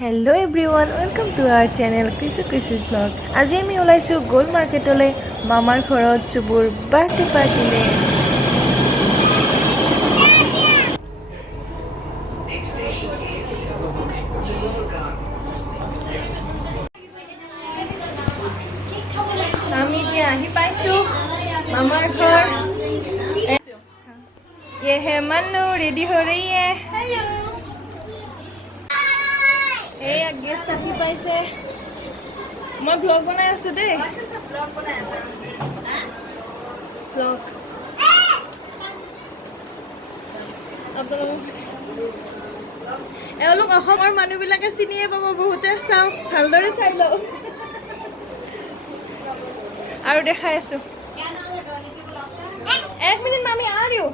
Hello everyone, welcome to our channel Krishu's vlog. আজি আমি ওলাইছো গোলমাৰ্কেটলৈ মামাৰ ঘৰত চুবুৰ বাৰ্থডে পাৰ্টিলে। আমি এতিয়া আহি পাইছো মামাৰ ঘৰ। ये है मन्नू रेडी हो रही है। हेलो ए गेस्ट आহি পাইছে মই ব্লগ বনাই আছো দে ব্লগ বনাই আছা ব্লগ এওঁলোক অসমৰ মানুহবিলাকে চিনিয়ে পাব বহুতে চাও ভালদৰে চাই লও আৰু দেখাই আছো এক মিনিট মামি আ रही हूं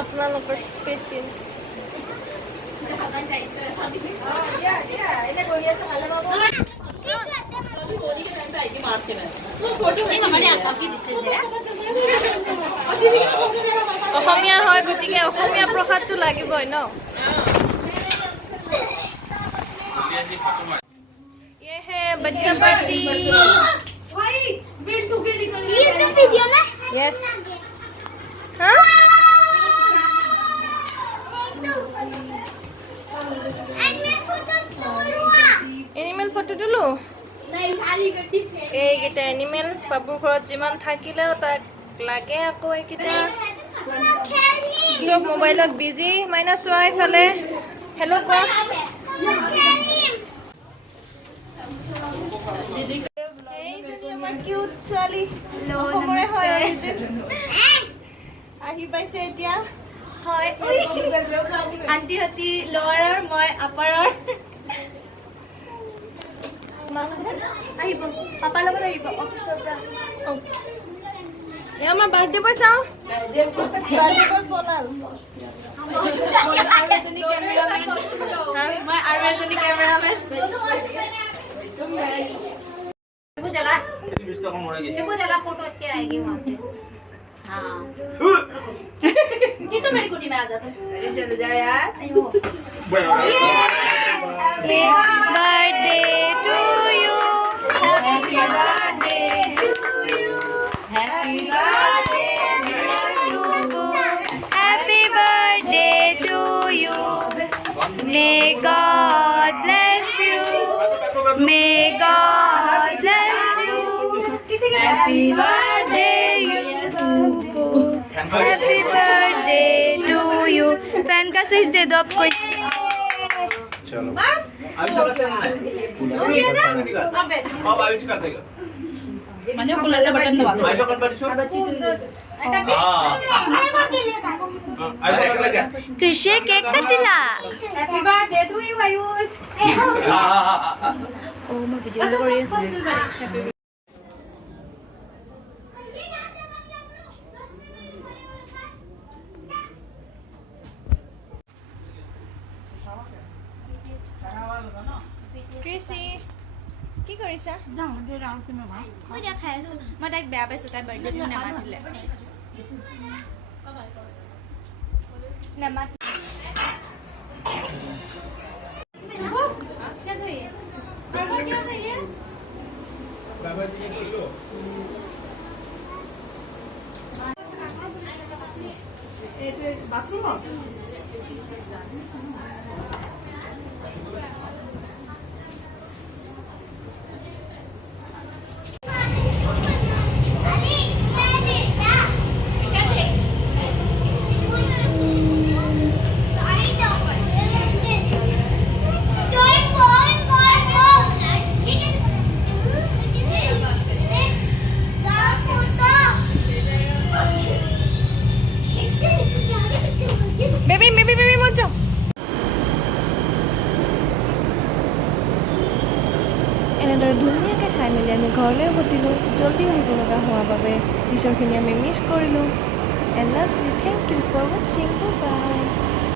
अपना लोकर स्पेशल অসমীয়া হয় গতিকে অসমীয়া প্ৰসাদটো লাগিবই ন ये है बच्चा पार्टी भाई बिट्टू के निकल ये तो वीडियो में यस हां एनिमल फोटो तुलो नहीं सारी गड्डी ए गेटा एनिमल बाबू घरत जिमान থাকিলেও তাক লাগে আকৌ একিটা সব মোবাইলত বিজি মাইনাস ওয়াই ফালে हेलो को এই জনি আমাৰ কিউট ছোৱালী অসমৰে হয় আহি পাইছে এতিয়া হয় আন্টি হতি লৱাৰৰ মই আপাৰৰ আহিব পাপা লগত আহিব অফিসৰ পৰা এ আমাৰ বাৰ্থডে বয় চাও বাৰ্থডে বয় বনাল মই আৰু এজনী কেমেৰামেন शिबू जगह फोटो अच्छी आएगी वहाँ से हाँ किसो मेरी कुटी में आ जाते चले जा यार birthday to you happy birthday happy birthday Shibu happy birthday to you may God bless you may God bless you happy birthday happy birthday to you fan का स्विच दे दो आपको चलो बस अब आयुष कर देगा म्हणजे कुलाचा बटन दबा दो आयुष कर बारिश आयुष कर दे कृषि केक कटिला happy birthday to you Ayush ओ मैं वीडियो কৰি আছো कृषि কি কৰিছা যাও দে ৰাউ তুমি ভাই মই দিয়া খাই আছো মই তাইক বেয়া পাইছো তাই বাৰ্থডে দিনা নেমাতিলে क्या चाहिए बर्गर क्या चाहिए बाबा जी ये लो बाथरूम বেবি মত যাও এনেদৰে ধুনীয়াকৈ খাই মেলি আমি ঘৰলৈ উভতিলোঁ জলদি আহিব লগা হোৱাৰ বাবে পিছৰখিনি আমি মিছ কৰিলোঁ and lastly thank you for ৱাচিং বাই